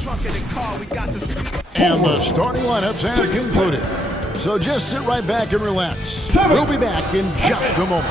And the starting lineups have concluded. So just sit right back and relax. We'll be back in just a moment.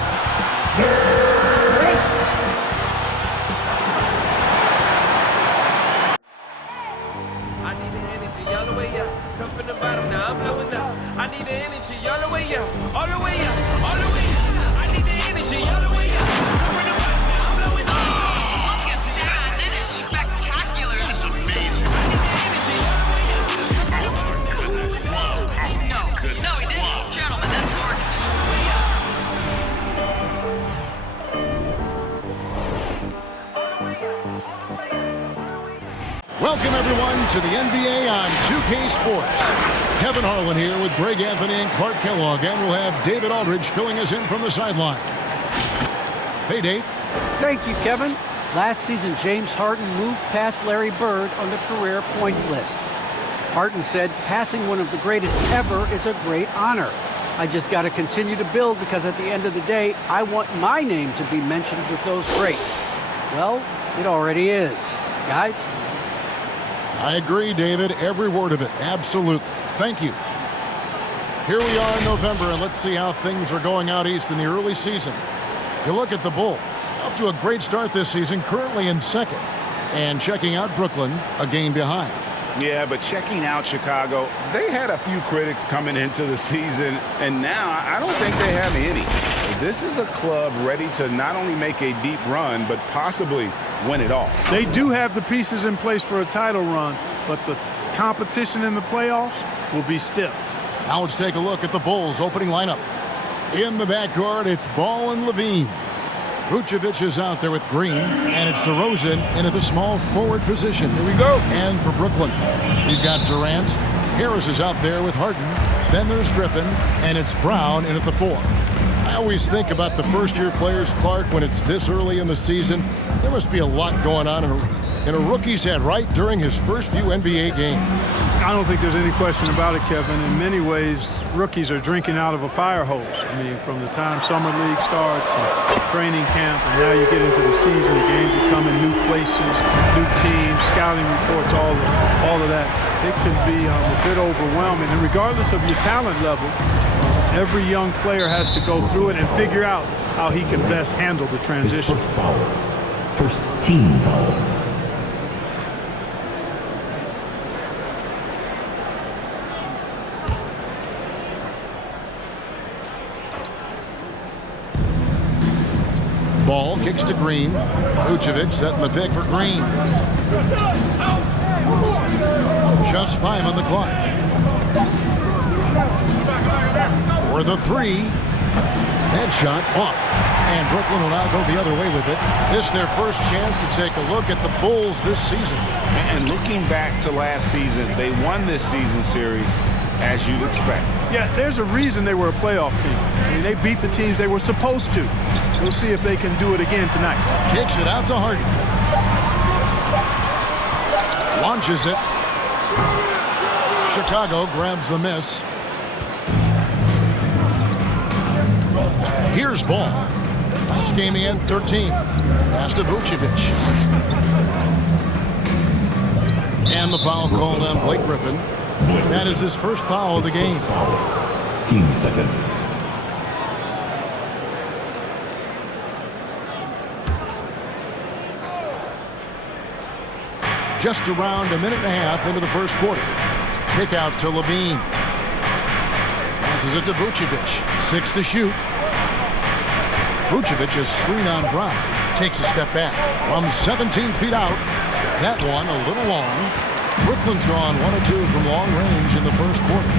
Welcome, everyone, to the NBA on 2K Sports. Kevin Harlan here with Greg Anthony and Clark Kellogg, and we'll have David Aldridge filling us in from the sideline. Hey, Dave. Thank you, Kevin. Last season, James Harden moved past Larry Bird on the career points list. Harden said, passing one of the greatest ever is a great honor. I just got to continue to build because at the end of the day, I want my name to be mentioned with those greats. Well, it already is. Guys? I agree, David. Every word of it. Absolutely. Thank you. Here we are in November, and let's see how things are going out east in the early season. You look at the Bulls. Off to a great start this season, currently in second. And checking out Brooklyn, a game behind. Yeah, but checking out Chicago, they had a few critics coming into the season, and now I don't think they have any. This is a club ready to not only make a deep run, but possibly win it all. They do have the pieces in place for a title run, but the competition in the playoffs will be stiff. Now let's take a look at the Bulls' opening lineup. In the backcourt, it's Ball and Levine. Vucevic is out there with Green, and it's DeRozan in at the small forward position. Here we go. And for Brooklyn, we've got Durant. Harris is out there with Harden. Then there's Griffin, and it's Brown in at the 4. I always think about the first-year players, Clark, when it's this early in the season. There must be a lot going on in a rookie's head, right, during his first few NBA games. I don't think there's any question about it, Kevin. In many ways, rookies are drinking out of a fire hose. I mean, from the time summer league starts and training camp, and now you get into the season, the games are coming, new places, new teams, scouting reports, all of that. It can be a bit overwhelming. And regardless of your talent level, every young player has to go through it and figure out how he can best handle the transition. First foul. First team foul. Ball kicks to Green. Vucevic setting the pick for Green. Just 5 on the clock. For the 3. Headshot off. And Brooklyn will now go the other way with it. This is their first chance to take a look at the Bulls this season. And looking back to last season, they won this season series as you'd expect. Yeah, there's a reason they were a playoff team. I mean, they beat the teams they were supposed to. We'll see if they can do it again tonight. Kicks it out to Harden. Launches it. Chicago grabs the miss. Here's Ball. Last game he had 13. Pass to Vucevic. And the foul called on Blake Griffin. That is his first foul of the game. Team second. Just around a minute and a half into the first quarter. Kick out to Levine. Passes it to Vucevic. 6 to shoot. Vucevic is screen on Brown. Takes a step back from 17 feet out. That one a little long. Brooklyn's gone 1 or 2 from long range in the first quarter.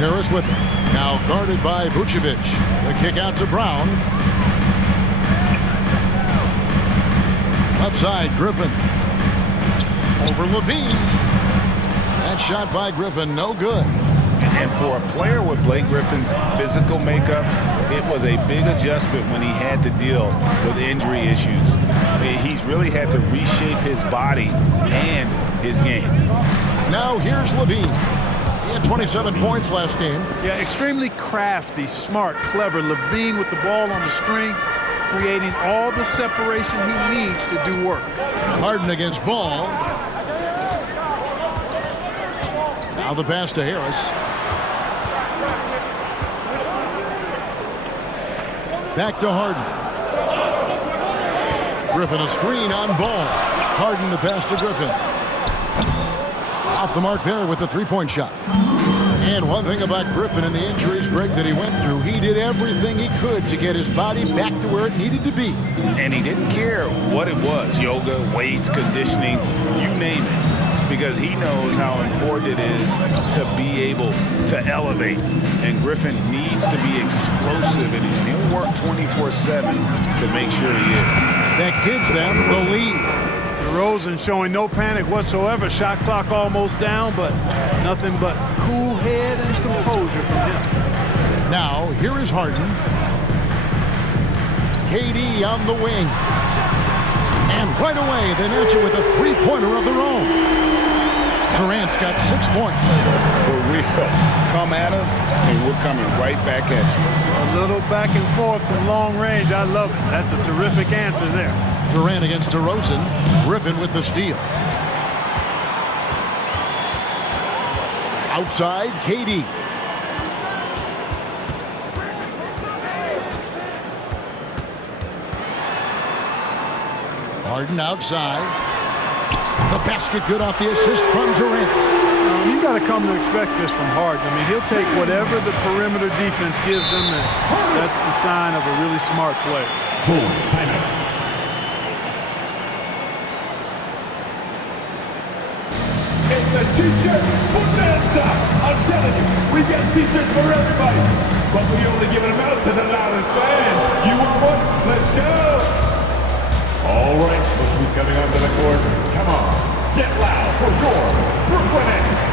Harris with it. Now guarded by Vucevic. The kick out to Brown. Left side, Griffin. Over Levine. That shot by Griffin, no good. And for a player with Blake Griffin's physical makeup, it was a big adjustment when he had to deal with injury issues. I mean, he's really had to reshape his body and his game. Now here's Levine. He had 27 points last game. Yeah, extremely crafty, smart, clever. Levine with the ball on the string, creating all the separation he needs to do work. Harden against Ball. Now the pass to Harris. Back to Harden. Griffin a screen on ball. Harden the pass to Griffin. Off the mark there with the three-point shot. And one thing about Griffin and the injuries, Greg, that he went through, he did everything he could to get his body back to where it needed to be. And he didn't care what it was, yoga, weights, conditioning, you name it, because he knows how important it is to be able to elevate. And Griffin needs to be explosive, and he'll work 24/7 to make sure he is. That gives them the lead. DeRozan showing no panic whatsoever. Shot clock almost down, but nothing but cool head and composure from him. Now, here is Harden. KD on the wing. And right away, they match it with a three-pointer of their own. Durant's got 6 points. For real. Come at us, and we're coming right back at you. A little back and forth from long range. I love it. That's a terrific answer there. Durant against DeRozan. Griffin with the steal. Outside, KD. Harden outside. The basket good off the assist from Durant. You got to come to expect this from Harden. I mean, he'll take whatever the perimeter defense gives him, and that's the sign of a really smart player. Bulls timeout. It's a t-shirt bonanza! I'm telling you, we got t-shirts for everybody. But we only giving them out to the loudest fans. You want one? Let's go! All right, look who's coming onto the court. Come on, get loud for your Brooklyn Nets.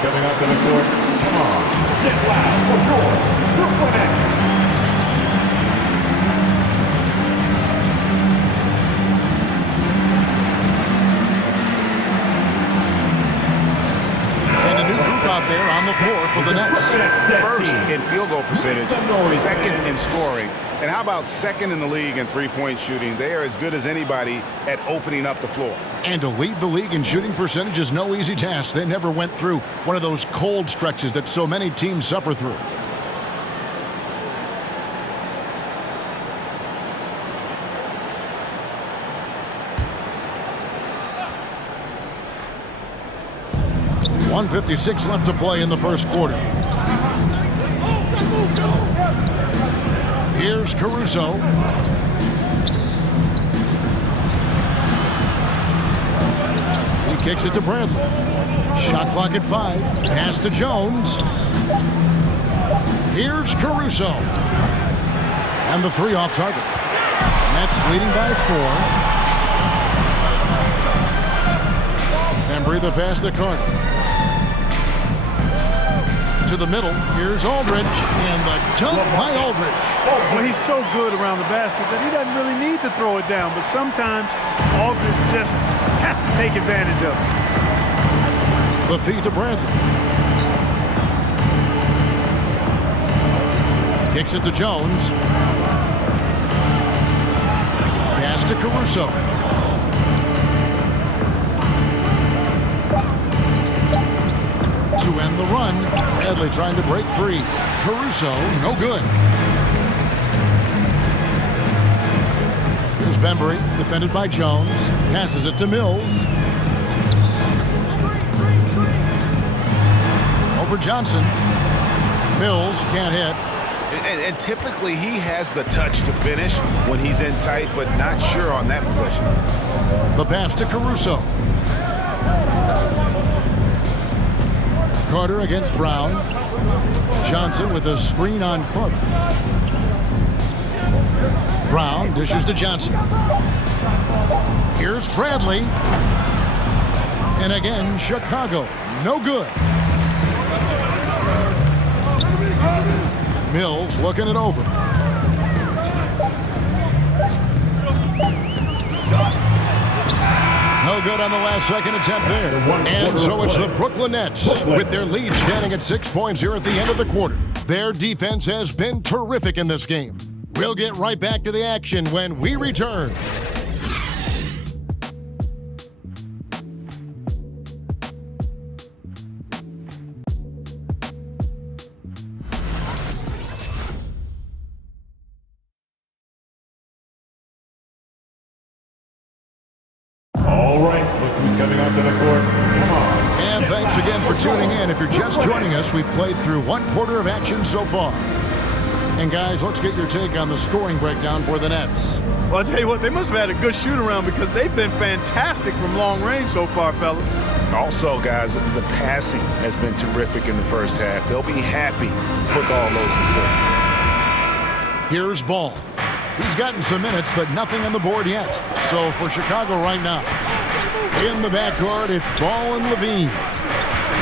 Coming up to the court. Come on, get loud for your Brooklyn Nets. And a new group out there on the floor for the Nets. First in field goal percentage, second in scoring. And how about second in the league in three-point shooting? They are as good as anybody at opening up the floor. And to lead the league in shooting percentage is no easy task. They never went through one of those cold stretches that so many teams suffer through. .156 left to play in the first quarter. Here's Caruso. He kicks it to Bradley. Shot clock at 5. Pass to Jones. Here's Caruso. And the three off target. Nets leading by 4. Embry the pass to Carter. To the middle. Here's Aldridge. And the dunk by Aldridge. Well, he's so good around the basket that he doesn't really need to throw it down. But sometimes Aldridge just has to take advantage of it. The feed to Bradley. Kicks it to Jones. Pass to Caruso. To end the run, Bradley trying to break free. Caruso, no good. Here's Bembry, defended by Jones. Passes it to Mills. Over Johnson. Mills can't hit. And typically he has the touch to finish when he's in tight, but not sure on that possession. The pass to Caruso. Carter against Brown. Johnson with a screen on Carter. Brown dishes to Johnson. Here's Bradley. And again, Chicago. No good. Mills looking it over. No good on the last second attempt there. And so it's the Brooklyn Nets with their lead standing at 6 points here at the end of the quarter. Their defense has been terrific in this game. We'll get right back to the action when we return. All right, look who's coming onto the court. Come on. And thanks again for tuning in. If you're just joining us, we've played through one quarter of action so far. And guys, let's get your take on the scoring breakdown for the Nets. Well, I'll tell you what, they must have had a good shoot-around because they've been fantastic from long range so far, fellas. Also, guys, the passing has been terrific in the first half. They'll be happy with all those assists. Here's Ball. He's gotten some minutes, but nothing on the board yet. So for Chicago right now, in the backcourt, it's Ball and Levine.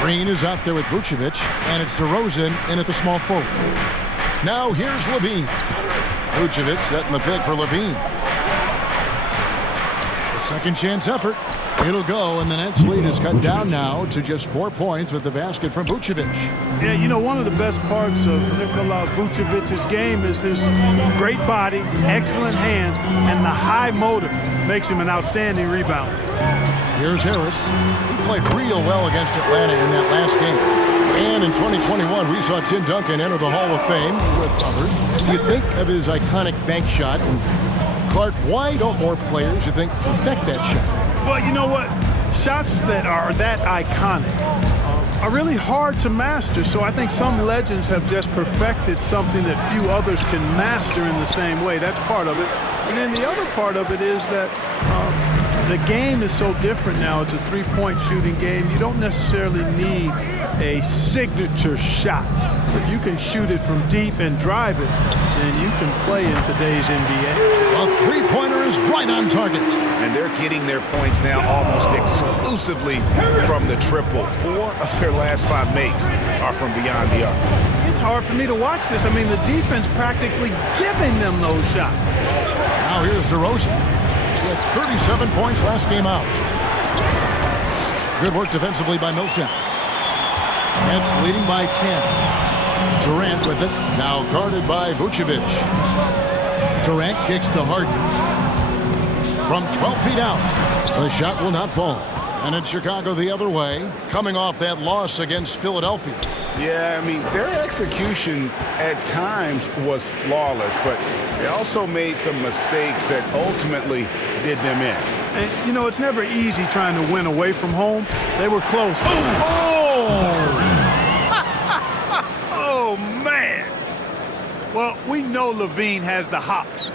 Green is out there with Vucevic, and it's DeRozan in at the small forward. Now here's Levine. Vucevic setting the pick for Levine. A second chance effort. It'll go, and the Nets lead is cut down now to just 4 points with the basket from Vucevic. Yeah, you know, one of the best parts of Nikola Vucevic's game is his great body, excellent hands, and the high motor makes him an outstanding rebounder. Here's Harris. He played real well against Atlanta in that last game. And in 2021, we saw Tim Duncan enter the Hall of Fame with others. You think of his iconic bank shot, and Clark, why don't more players, you think, perfect that shot? Well, you know what? Shots that are that iconic are really hard to master. So I think some legends have just perfected something that few others can master in the same way. That's part of it. And then the other part of it is that the game is so different now. It's a three-point shooting game. You don't necessarily need a signature shot. If you can shoot it from deep and drive it, then you can play in today's NBA. A three-pointer is right on target. And they're getting their points now almost exclusively from the triple. 4 of their last 5 makes are from beyond the arc. It's hard for me to watch this. I mean, the defense practically giving them those shots. Now here's DeRozan. He had 37 points last game out. Good work defensively by Millsap. Nets leading by 10. Durant with it, now guarded by Vucevic. Durant kicks to Harden. From 12 feet out, the shot will not fall. And it's Chicago the other way, coming off that loss against Philadelphia. Yeah, I mean, their execution at times was flawless, but they also made some mistakes that ultimately did them in. And, you know, it's never easy trying to win away from home. They were close. Oh, man. Well, we know Levine has the hops.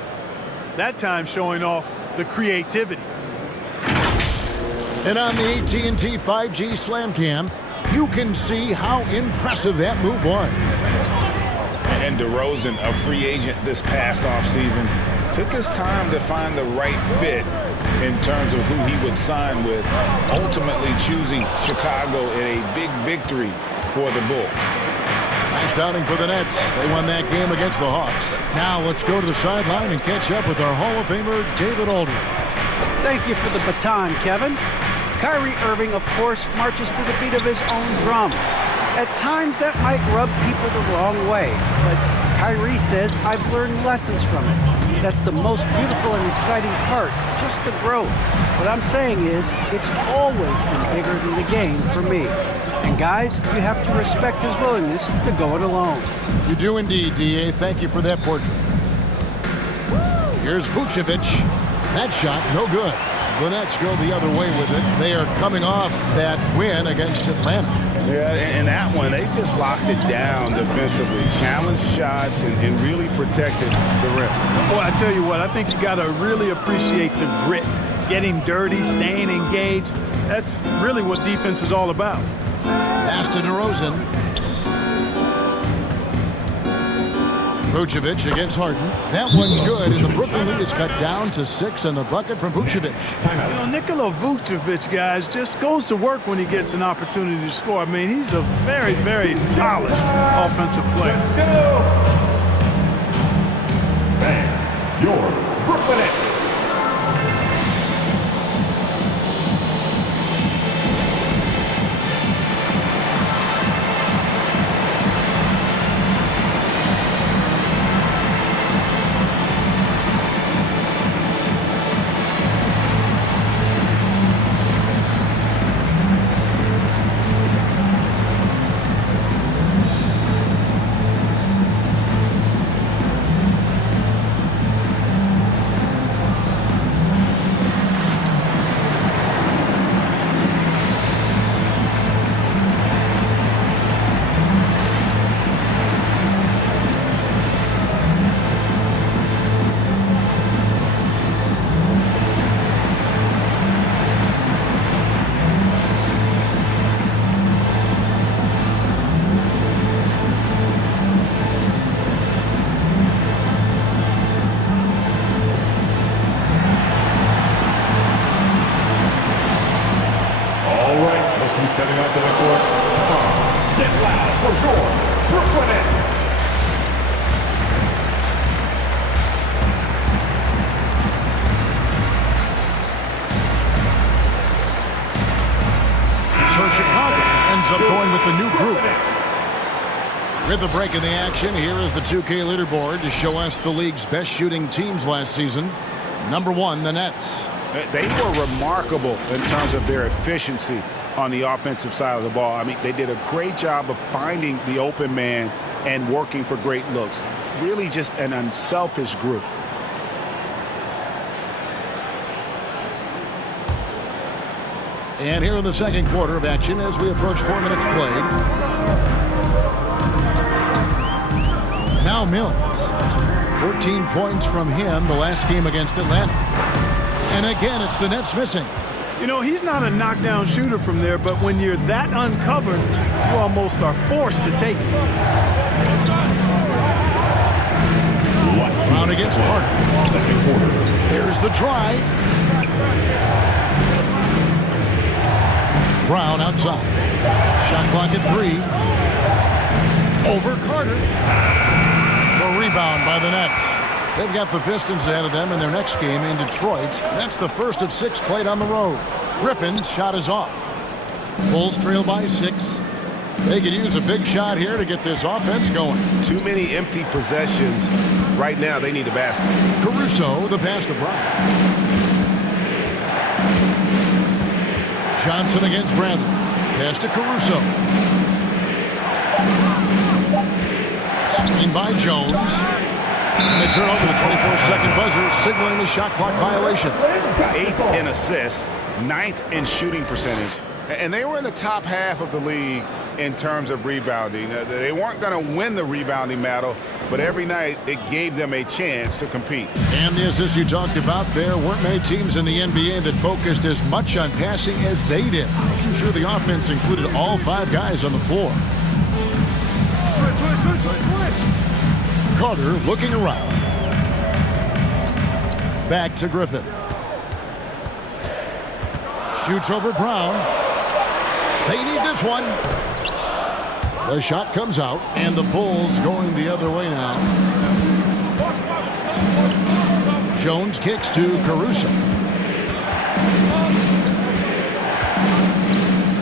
That time showing off the creativity. And on the AT&T 5G Slam Cam, you can see how impressive that move was. And DeRozan, a free agent this past offseason, took his time to find the right fit in terms of who he would sign with, ultimately choosing Chicago in a big victory for the Bulls. Nice outing for the Nets. They won that game against the Hawks. Now let's go to the sideline and catch up with our Hall of Famer, David Aldridge. Thank you for the baton, Kevin. Kyrie Irving, of course, marches to the beat of his own drum. At times, that might rub people the wrong way, but Kyrie says, I've learned lessons from it. That's the most beautiful and exciting part, just the growth. What I'm saying is, it's always been bigger than the game for me. And guys, you have to respect his willingness to go it alone. You do indeed, D.A. Thank you for that portrait. Here's Vucevic. That shot, no good. The Nets go the other way with it. They are coming off that win against Atlanta. Yeah, and that one, they just locked it down defensively, challenged shots, and really protected the rim. Boy, I tell you what, I think you got to really appreciate the grit, getting dirty, staying engaged. That's really what defense is all about. Pass to DeRozan. Vucevic against Harden. That one's good, and the Brooklyn lead is cut down to 6 on the bucket from Vucevic. You know, Nikola Vucevic, guys, just goes to work when he gets an opportunity to score. I mean, he's a very, very polished offensive player. Let's go! And your Brooklyn Nets. Stepping up to the court. Get loud for sure. Brooklyn Nets. So Chicago ends up going with the new group. With the break in the action, here is the 2K leaderboard to show us the league's best shooting teams last season. Number 1, the Nets. They were remarkable in terms of their efficiency on the offensive side of the ball. I mean, they did a great job of finding the open man and working for great looks. Really just an unselfish group. And here in the second quarter of action as we approach 4 minutes played. Now Mills. 14 points from him the last game against Atlanta. And again, it's the Nets missing. You know, he's not a knockdown shooter from there, but when you're that uncovered, you almost are forced to take it. Brown against Carter. Second quarter. There's the drive. Brown outside. Shot clock at 3. Over Carter. The rebound by the Nets. They've got the Pistons ahead of them in their next game in Detroit. That's the first of 6 played on the road. Griffin's shot is off. Bulls trail by 6. They could use a big shot here to get this offense going. Too many empty possessions. Right now, they need a basket. Caruso, the pass to Brown. Johnson against Bradley. Pass to Caruso. Screen by Jones. And they turn over the 24-second buzzer, signaling the shot clock violation. 8th in assists, 9th in shooting percentage. And they were in the top half of the league in terms of rebounding. They weren't going to win the rebounding battle, but every night it gave them a chance to compete. And the assists you talked about, there weren't many teams in the NBA that focused as much on passing as they did. I'm sure the offense included all 5 guys on the floor. Carter looking around. Back to Griffin. Shoots over Brown. They need this one. The shot comes out, and the Bulls going the other way now. Jones kicks to Caruso.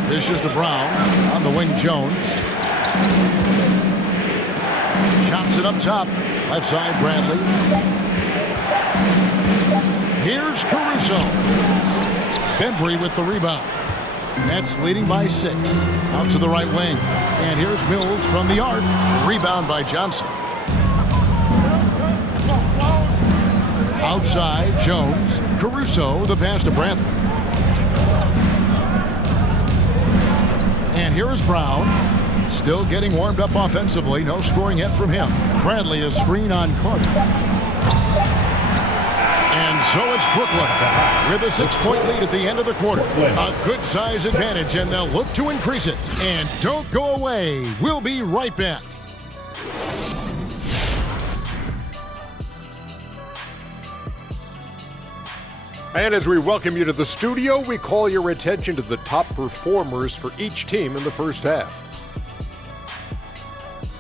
Dishes to Brown. On the wing, Jones. Johnson up top. Left side, Bradley. Here's Caruso. Bembry with the rebound. Nets leading by 6. Out to the right wing. And here's Mills from the arc. Rebound by Johnson. Outside, Jones. Caruso, the pass to Bradley. And And here is Brown. Still getting warmed up offensively. No scoring yet from him. Bradley a screen on Carter. And so it's Brooklyn with a 6-point lead at the end of the quarter. A good size advantage, and they'll look to increase it. And don't go away. We'll be right back. And as we welcome you to the studio, we call your attention to the top performers for each team in the first half.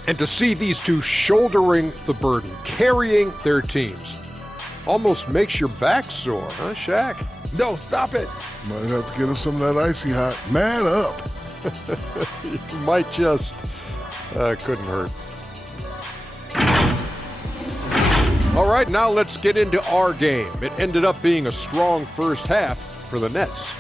And to see these two shouldering the burden, carrying their teams, almost makes your back sore, huh, Shaq? No, stop it. Might have to get him some of that icy hot. Man up. You might just, couldn't hurt. All right, now let's get into our game. It ended up being a strong first half for the Nets.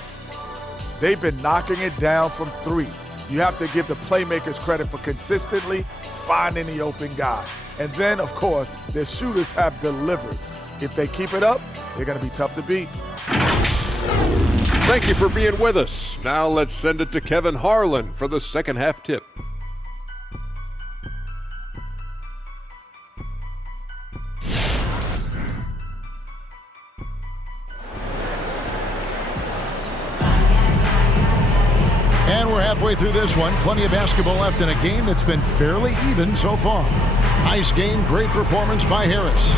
They've been knocking it down from three. You have to give the playmakers credit for consistently finding the open guy. And then, of course, their shooters have delivered. If they keep it up, they're going to be tough to beat. Thank you for being with us. Now let's send it to Kevin Harlan for the second half tip. And we're halfway through this one. Plenty of basketball left in a game that's been fairly even so far. Nice game, great performance by Harris.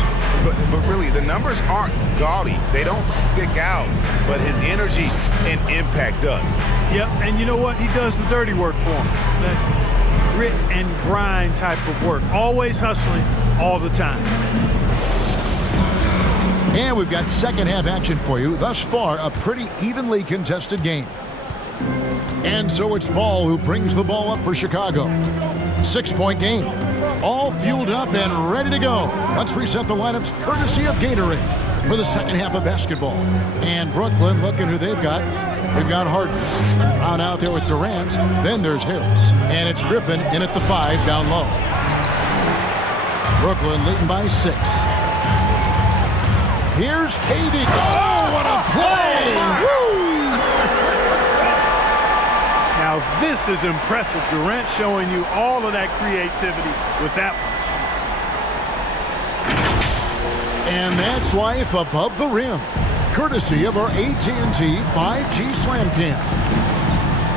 But really, the numbers aren't gaudy. They don't stick out, but his energy and impact does. Yep, and you know what? He does the dirty work for him. That grit and grind type of work. Always hustling, all the time. And we've got second half action for you. Thus far, a pretty evenly contested game. And so it's Ball who brings the ball up for Chicago. 6-point game. All fueled up and ready to go. Let's reset the lineups courtesy of Gatorade for the second half of basketball. And Brooklyn, looking who they've got. They've got Harden. Brown out there with Durant. Then there's Harris. And it's Griffin in at the 5 down low. Brooklyn leading by 6. Here's KD. Oh, what a play! Woo! Now this is impressive. Durant showing you all of that creativity with that one. And that's Life Above the Rim, courtesy of our AT&T 5G Slam Cam.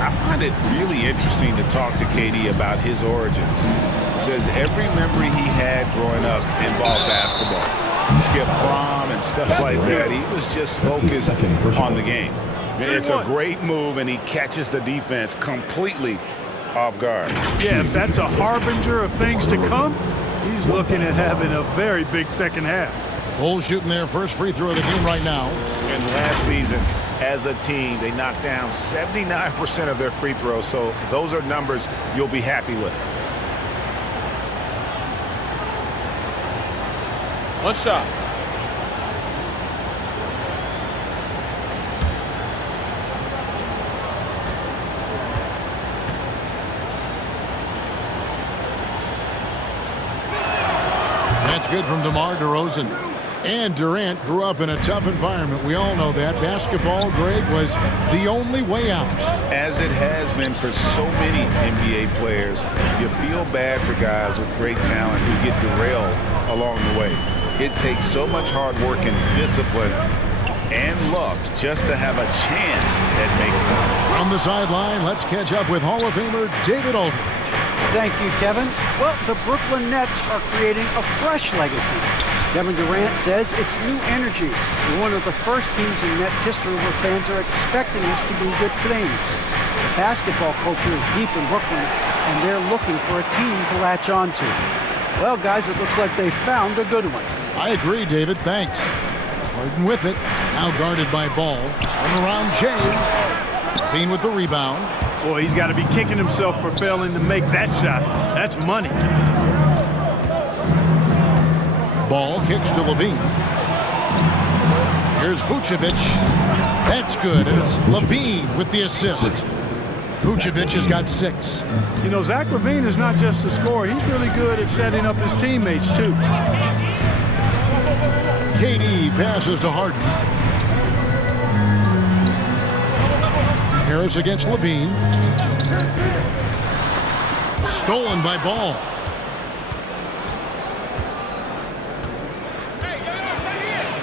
I find it really interesting to talk to KD about his origins. He says every memory he had growing up involved basketball. Skip prom and stuff like that. He was just focused on the game. It's a great move, and he catches the defense completely off guard. Yeah, if that's a harbinger of things to come, he's looking at having a very big second half. Bulls shooting their first free throw of the game right now. And last season, as a team, they knocked down 79% of their free throws, so those are numbers you'll be happy with. What's up? That's good from DeMar DeRozan. And Durant grew up in a tough environment. We all know that. Basketball, Greg, was the only way out. As it has been for so many NBA players, you feel bad for guys with great talent who get derailed along the way. It takes so much hard work and discipline and luck just to have a chance at making it. From the sideline, let's catch up with Hall of Famer David Aldridge. Thank you, Kevin. Well, the Brooklyn Nets are creating a fresh legacy. Kevin Durant says it's new energy. We're one of the first teams in Nets history where fans are expecting us to do good things. The basketball culture is deep in Brooklyn, and they're looking for a team to latch on to. Well, guys, it looks like they found a good one. I agree, David. Thanks. Harden with it. Now guarded by Ball. Turnaround Jay. Bean with the rebound. Boy, he's got to be kicking himself for failing to make that shot. That's money. Ball kicks to Levine. Here's Vucevic. That's good, and it's Levine with the assist. Vucevic has got 6. You know, Zach LaVine is not just a scorer. He's really good at setting up his teammates, too. KD passes to Harden. Harris against Levine. Stolen by Ball.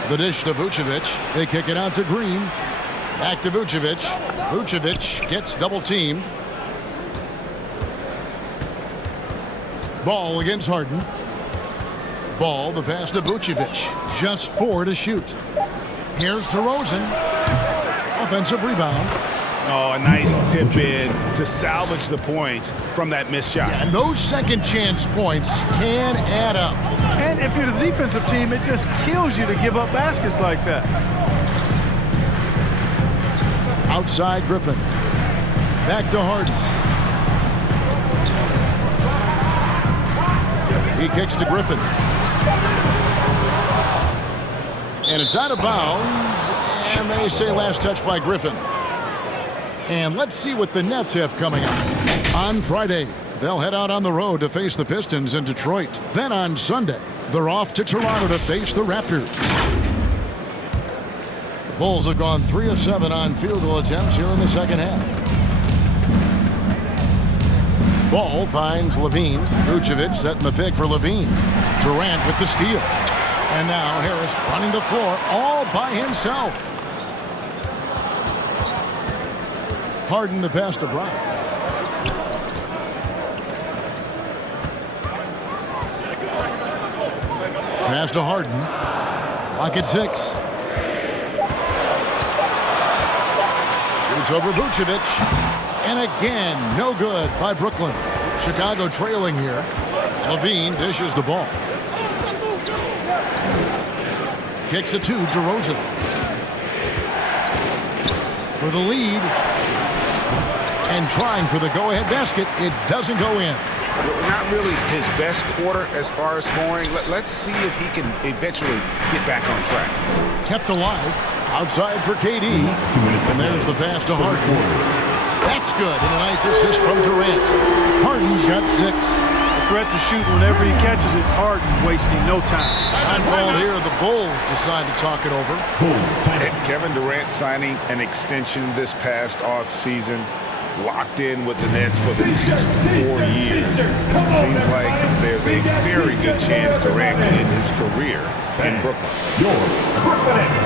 The dish to Vucevic. They kick it out to Green. Back to Vucevic. Vucevic gets double teamed. Ball against Harden. Ball, the pass to Vucevic. Just 4 to shoot. Here's DeRozan. Offensive rebound. Oh, a nice tip in to salvage the points from that missed shot. Yeah, and those second chance points can add up. And if you're the defensive team, it just kills you to give up baskets like that. Outside Griffin. Back to Harden. He kicks to Griffin. And it's out of bounds. And they say last touch by Griffin. And let's see what the Nets have coming up. On Friday, they'll head out on the road to face the Pistons in Detroit. Then on Sunday, they're off to Toronto to face the Raptors. The Bulls have gone 3 of 7 on field goal attempts here in the second half. Ball finds Levine. Vucevic setting the pick for Levine. Durant with the steal. And now Harris running the floor all by himself. Harden the pass to Brown. Pass to Harden. Clock at 6. Shoots over Vucevic. And again, no good by Brooklyn. Chicago trailing here. Levine dishes the ball. Kicks it to DeRozan. For the lead. And trying for the go-ahead basket. It doesn't go in. Not really his best quarter as far as scoring. Let's see if he can eventually get back on track. Kept alive. Outside for KD. And there's the pass to Harden. That's good. And a nice assist from Durant. Harden's got 6. A threat to shoot whenever he catches it. Harden wasting no time. Time called here. The Bulls decide to talk it over. Kevin Durant signing an extension this past offseason. Locked in with the Nets for the next 4 years. Seems like there's a very good chance Durant can end his career in Brooklyn. Your Brooklyn Nets.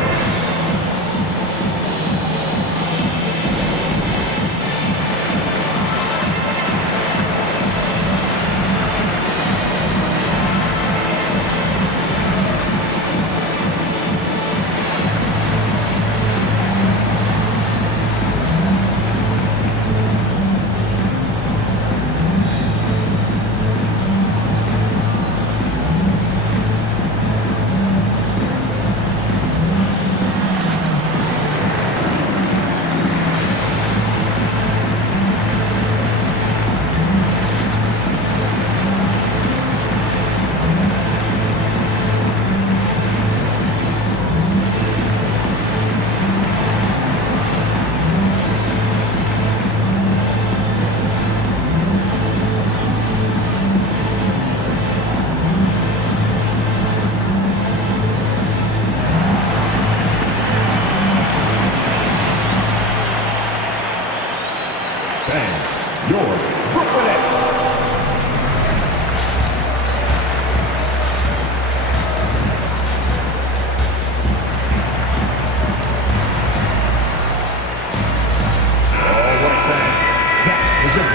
Your Brooklyn Nets.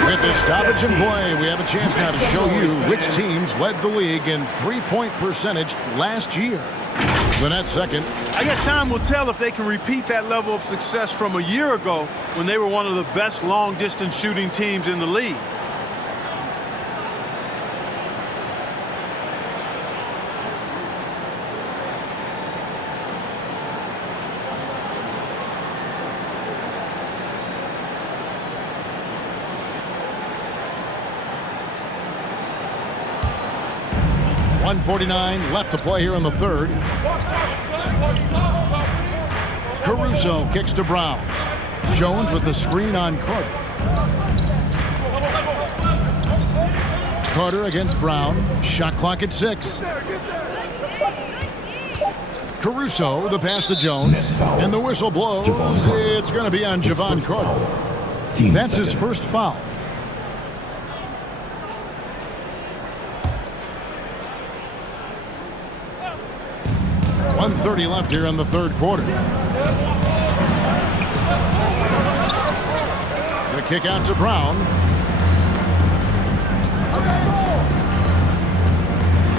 With the stoppage in play, we have a chance now to show you which teams led the league in three-point percentage last year. The Nets second. I guess time will tell if they can repeat that level of success from a year ago when they were one of the best long-distance shooting teams in the league. .149 left to play here in the third. Caruso kicks to Brown. Jones with the screen on Carter. Carter against Brown. Shot clock at 6. Caruso, the pass to Jones. And the whistle blows. It's going to be on Javon Carter. That's his first foul. 1:30 left here in the third quarter. The kick out to Brown.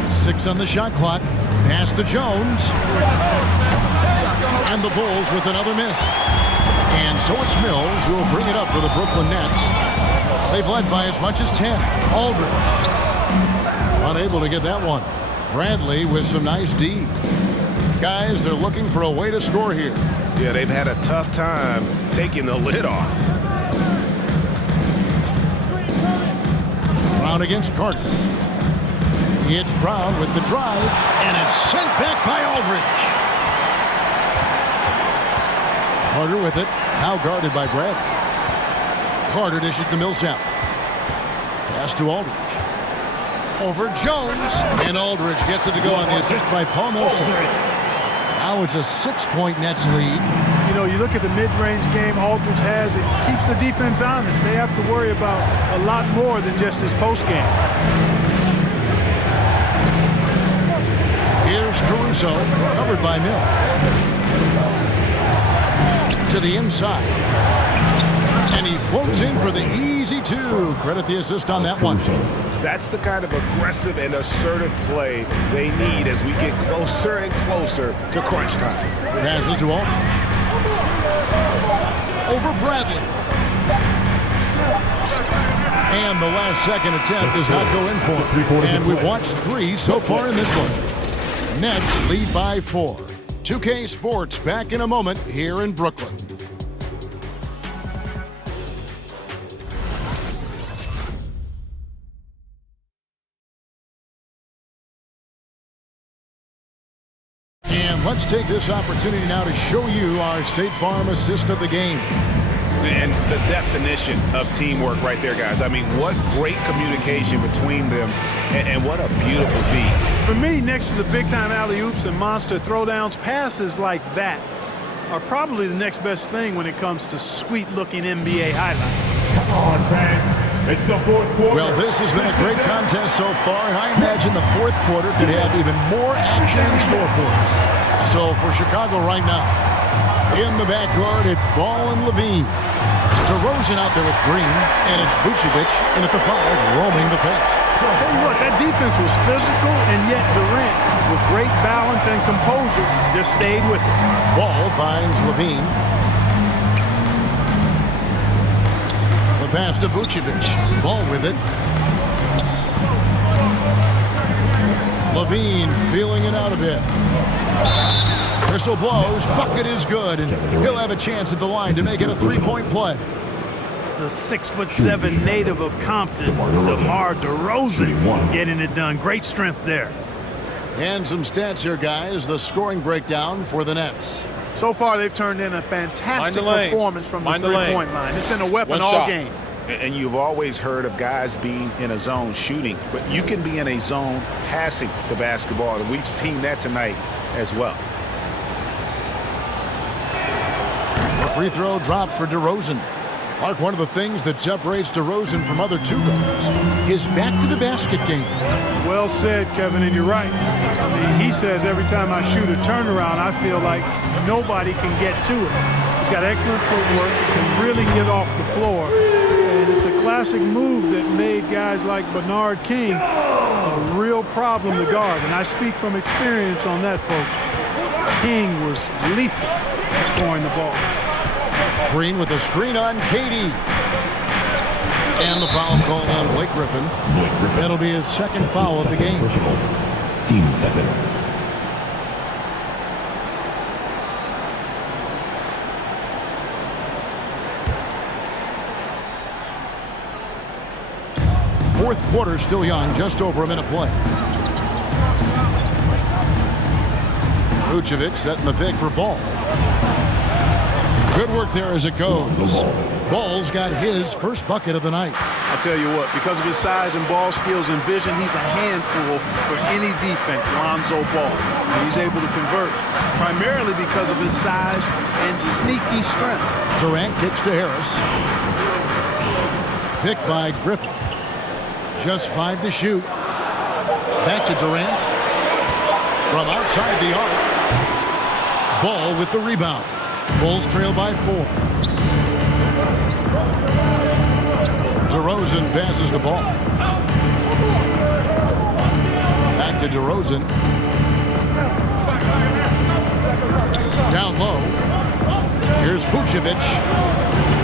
6 on the shot clock. Pass to Jones. And the Bulls with another miss. And so it's Mills who will bring it up for the Brooklyn Nets. They've led by as much as 10. Aldridge. Unable to get that one. Bradley with some nice D. Guys, they're looking for a way to score here. Yeah, they've had a tough time taking the lid off. Brown against Carter. It's Brown with the drive, and it's sent back by Aldridge. Carter with it, now guarded by Bradley. Carter dishes to Millsap. Pass to Aldridge. Over Jones, and Aldridge gets it to go on the assist by Paul Millsap. Now it's a 6-point Nets lead. You know, you look at the mid-range game Aldridge has, it keeps the defense honest. They have to worry about a lot more than just his post game. Here's Caruso, covered by Mills. To the inside. And he floats in for the easy 2. Credit the assist on that one. That's the kind of aggressive and assertive play they need as we get closer and closer to crunch time. Passes to Aldridge. Over Bradley. And the last second attempt does not go in for him. And we've watched 3 so far in this one. Nets lead by 4. 2K Sports back in a moment here in Brooklyn. Let's take this opportunity now to show you our State Farm assist of the game. And the definition of teamwork right there, guys. I mean, what great communication between them, and what a beautiful feed. For me, next to the big-time alley-oops and monster throwdowns, passes like that are probably the next best thing when it comes to sweet-looking NBA highlights. Come on, fans. It's the fourth quarter. Well, this has been a great contest so far, and I imagine the fourth quarter could have even more action in store for us. So for Chicago right now, in the backcourt, it's Ball and Levine. DeRozan out there with Green, and it's Vucevic in at the 5, roaming the paint. I'll tell you what, that defense was physical, and yet Durant, with great balance and composure, just stayed with it. Ball finds Levine. The pass to Vucevic. Ball with it. Levine feeling it out a bit. Whistle blows. Bucket is good, and he'll have a chance at the line to make it a 3-point play. The 6'7" native of Compton, DeMar DeRozan, getting it done. Great strength there. And some stats here, guys. The scoring breakdown for the Nets. So far, they've turned in a fantastic performance from the three-point line. It's been a weapon all game. And you've always heard of guys being in a zone shooting, but you can be in a zone passing the basketball, and we've seen that tonight as well. A free throw dropped for DeRozan. Mark, one of the things that separates DeRozan from other two guards, his back-to-the-basket game. Well said, Kevin, and you're right. I mean, he says every time I shoot a turnaround, I feel like nobody can get to it. He's got excellent footwork, can really get off the floor. And it's a classic move that made guys like Bernard King a real problem to guard. And I speak from experience on that, folks. King was lethal scoring the ball. Green with a screen on Katie. And the foul called on Blake Griffin. That'll be his second foul of the game. Team second. Fourth quarter still young, just over a minute play. Vucevic setting the pick for Ball. Good work there as it goes. Ball's got his first bucket of the night. I'll tell you what, because of his size and ball skills and vision, he's a handful for any defense, Lonzo Ball. And he's able to convert, primarily because of his size and sneaky strength. Durant kicks to Harris. Picked by Griffin. Just 5 to shoot. Back to Durant. From outside the arc. Ball with the rebound. Bulls trail by 4. DeRozan passes the ball. Back to DeRozan. Down low. Here's Vucevic.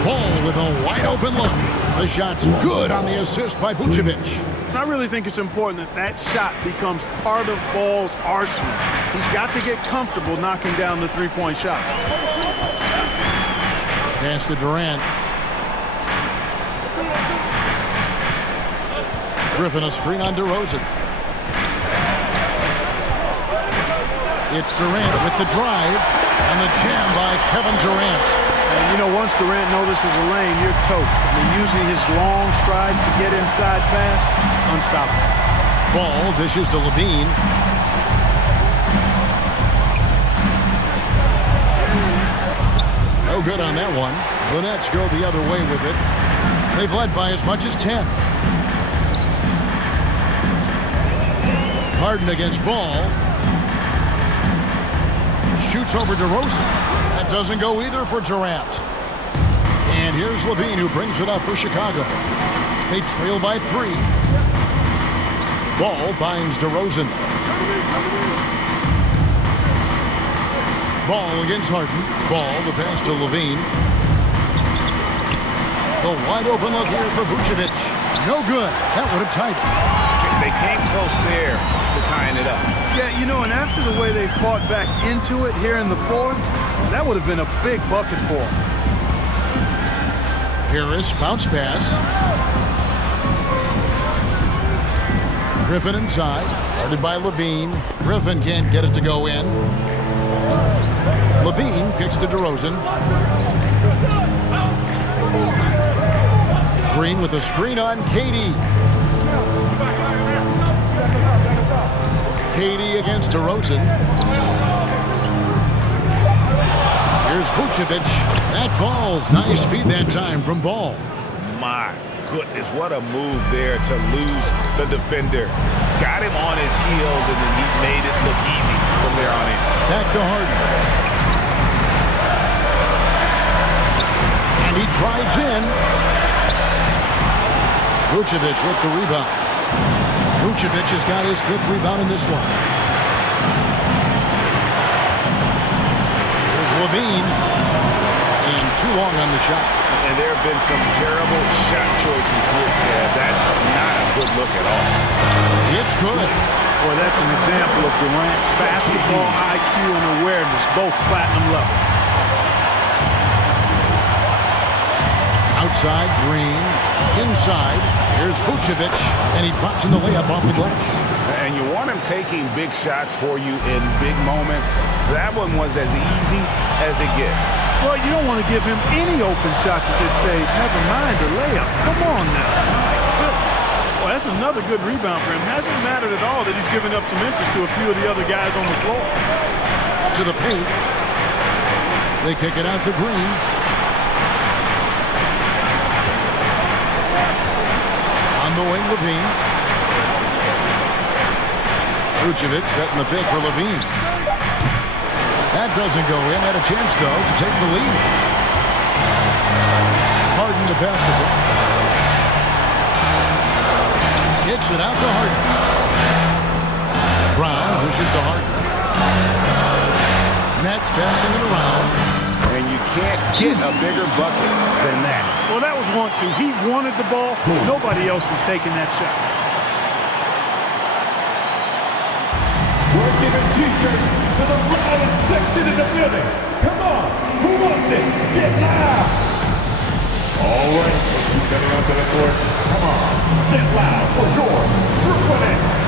Ball with a wide open look. The shot's good on the assist by Vucevic. I really think it's important that that shot becomes part of Ball's arsenal. He's got to get comfortable knocking down the three-point shot. Pass to Durant. Griffin a screen on DeRozan. It's Durant with the drive and the jam by Kevin Durant. And you know, once Durant notices a lane, you're toast. I mean, using his long strides to get inside fast, unstoppable. Ball dishes to Levine. No good on that one. The Nets go the other way with it. They've led by as much as 10. Harden against Ball. Shoots over DeRozan. That doesn't go either for Durant. And here's Levine who brings it up for Chicago. They trail by 3. Ball finds DeRozan. Ball against Harden. Ball, the pass to Levine. The wide open look here for Vucevic. No good. That would have tied it. They came close there to tying it up. Yeah, you know, and after the way they fought back into it here in the fourth, that would have been a big bucket for them. Harris, bounce pass. Griffin inside, guarded by Levine. Griffin can't get it to go in. Levine kicks to DeRozan. Green with a screen on Katie. Katie against DeRozan. Here's Vucevic. That falls. Nice feed that time from Ball. My goodness, what a move there to lose the defender. Got him on his heels, and then he made it look easy from there on in. Back to Harden. And he drives in. Vucevic with the rebound. Vucevic has got his 5th rebound in this one. Here's Levine. And too long on the shot. And there have been some terrible shot choices here, Kev. That's not a good look at all. It's good. Boy, that's an example of Durant's basketball IQ and awareness, both platinum level. Outside, Green. Inside, here's Vucevic, and he drops in the layup off the glass. And you want him taking big shots for you in big moments. That one was as easy as it gets. Well, you don't want to give him any open shots at this stage, never mind a layup. Come on now. My goodness. Well, that's another good rebound for him. Hasn't mattered at all that he's given up some inches to a few of the other guys on the floor. To the paint. They kick it out to Green. On the wing, Levine. Vucevic setting the pick for Levine. That doesn't go in. Had a chance, though, to take the lead. Harden to basketball. Kicks it out to Harden. Brown pushes to Harden. Nets passing it around. And you can't get a bigger bucket than that. Well, that was 1-2. He wanted the ball. Nobody else was taking that shot. We're giving T-shirts to the loudest section in the building. Come on, who wants it? Get loud. All right, let's keep getting onto the court. Come on, get loud for your Brooklyn Nets.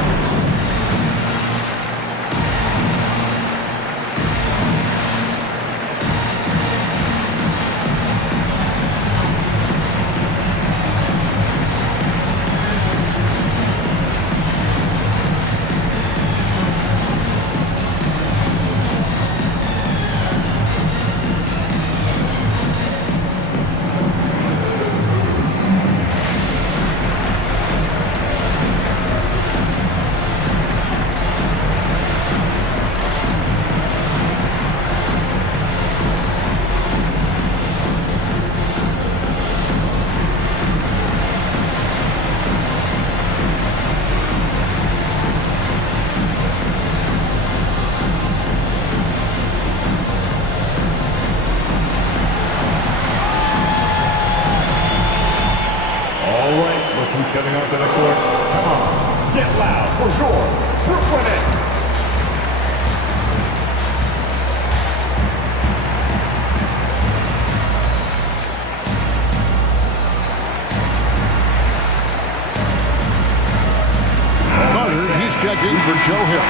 checked in for Joe Hill.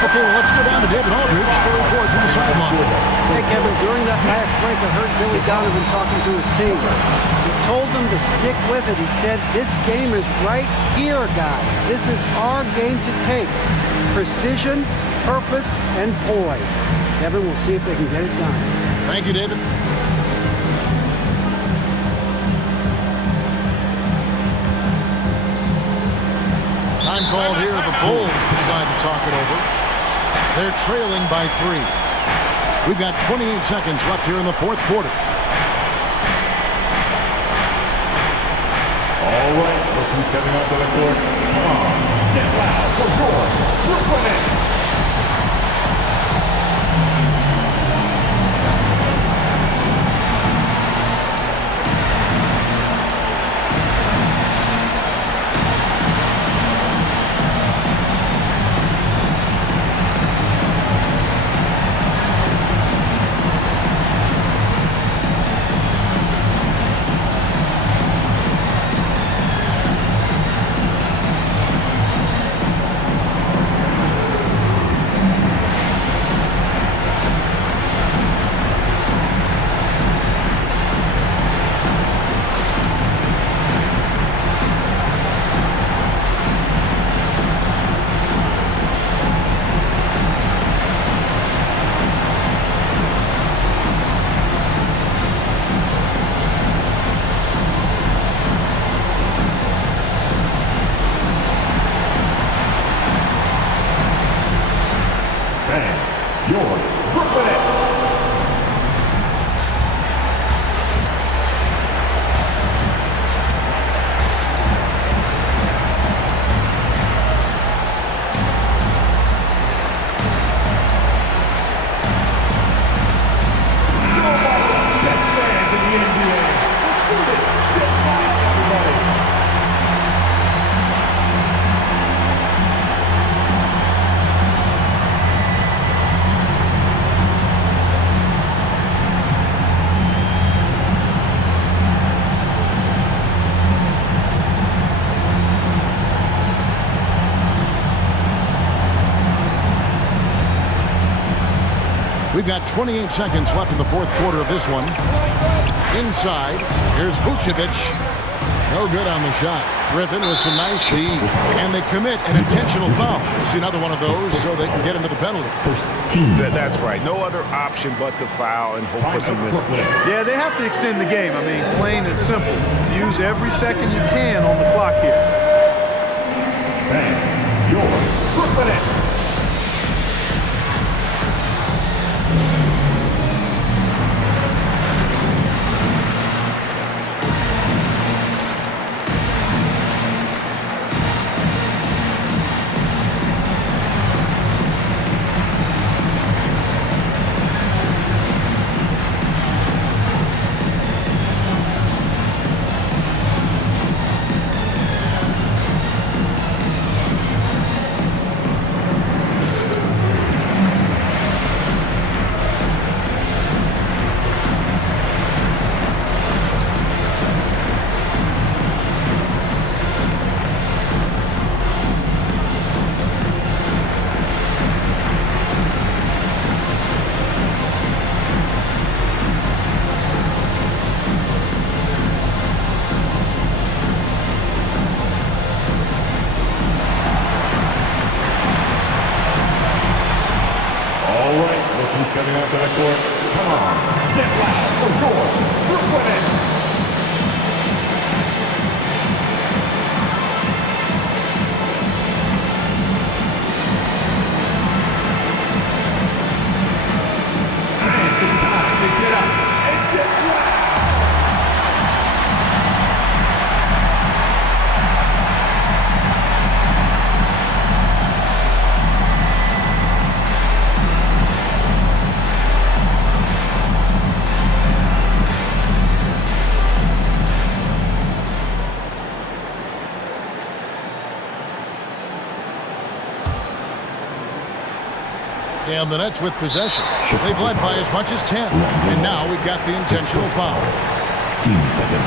Okay, well, let's go down to David Aldridge for a report from the sideline. Hey, Kevin, during that last break, I heard Billy Donovan talking to his team. He told them to stick with it. He said, this game is right here, guys. This is our game to take. Precision, purpose, and poise. Kevin, we'll see if they can get it done. Thank you, David. Time called here. The Bulls decide to talk it over. They're trailing by 3. We've got 28 seconds left here in the fourth quarter. All right, look who's coming up to the court. Come on, get loud for your Brooklyn Nets. Your Brooklyn Nets. We've got 28 seconds left in the fourth quarter of this one. Inside, here's Vucevic. No good on the shot. Griffin with some nice lead. And they commit an intentional foul. See another one of those so they can get into the penalty. That's right. No other option but to foul and hope for some misses. Yeah, they have to extend the game. I mean, plain and simple. Use every second you can on the clock here. And your Brooklyn Nets. Coming up to the court. Come on, get loud for your Brooklyn Nets. And it's time to get up and get loud. And the Nets with possession. They've led by as much as 10. And now we've got the intentional foul. Team second.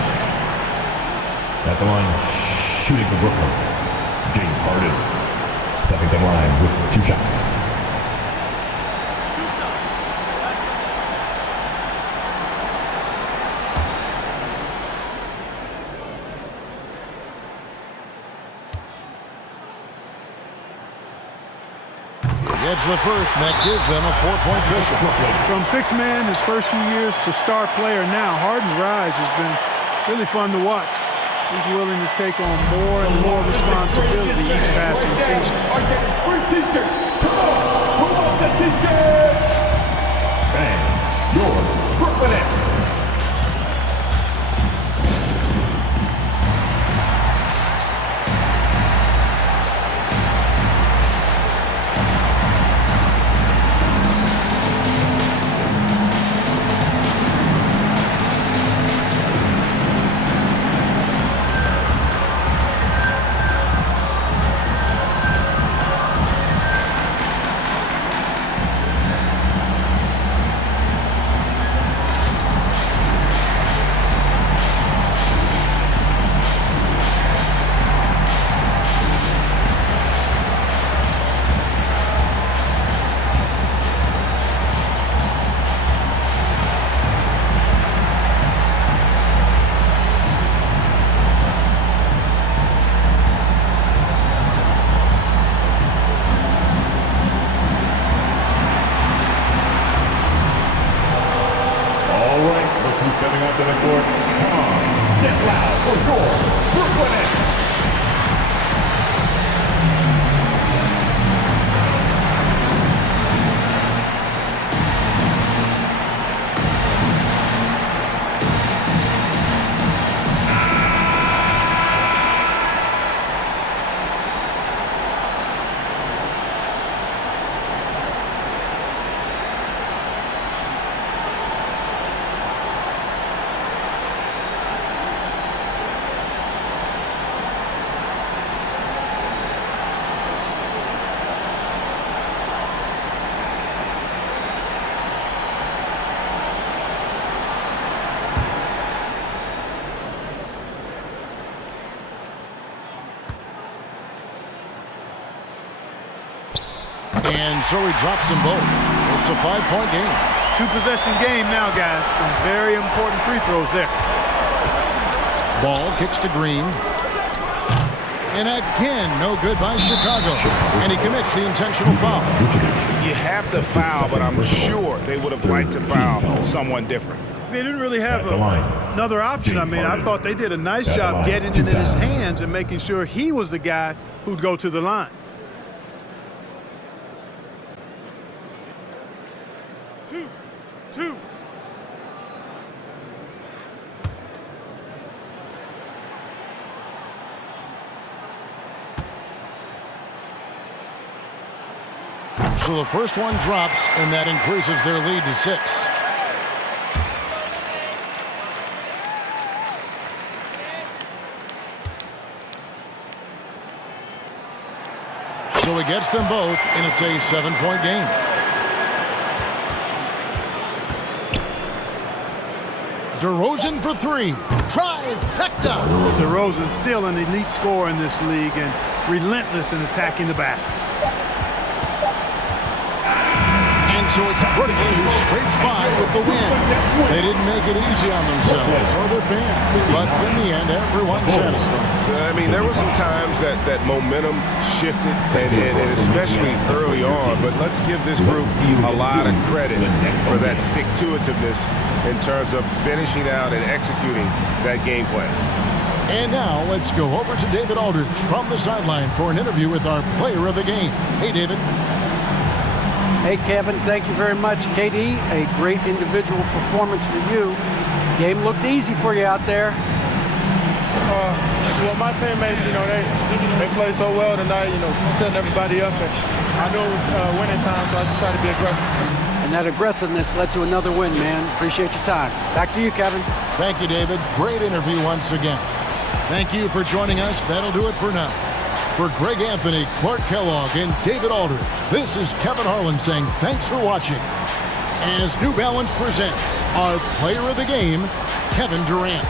At the line, shooting for Brooklyn, James Harden. Stepping the line with 2 shots. Gets the first, and that gives them a 4-point cushion. From 6-man his first few years to star player now, Harden's rise has been really fun to watch. He's willing to take on more and more responsibility each passing season. Are getting free t-shirts. Come on, who wants a t-shirt? Bang, your Brooklyn Nets. Stepping onto the court. Come on, get loud for your Brooklyn Nets. And so he drops them both. It's a 5-point game. 2-possession game now, guys. Some very important free throws there. Ball kicks to Green. And again, no good by Chicago. And he commits the intentional foul. You have to foul, but I'm sure they would have liked to foul someone different. They didn't really have another option. I mean, I thought they did a nice job getting it in his hands and making sure he was the guy who'd go to the line. Two. So the first one drops, and that increases their lead to 6. So he gets them both, and it's a 7-point game. DeRozan for 3. Trifecta. DeRozan still an elite scorer in this league and relentless in attacking the basket. And so it's Brooklyn who scrapes by with the win. They didn't make it easy on themselves or their fans, but in the end, everyone's satisfied. I mean, there were some times that momentum shifted, and especially early on, but let's give this group a lot of credit for that stick-to-itiveness in terms of finishing out and executing that game plan. And now let's go over to David Aldridge from the sideline for an interview with our player of the game. Hey, David. Hey, Kevin, thank you very much. KD, a great individual performance for you. Game looked easy for you out there. Well, my teammates, they played so well tonight, setting everybody up. And I knew it was winning time, so I just tried to be aggressive. And that aggressiveness led to another win, man. Appreciate your time. Back to you, Kevin. Thank you, David. Great interview once again. Thank you for joining us. That'll do it for now. For Greg Anthony, Clark Kellogg, and David Aldridge, this is Kevin Harlan saying thanks for watching. As New Balance presents our player of the game, Kevin Durant.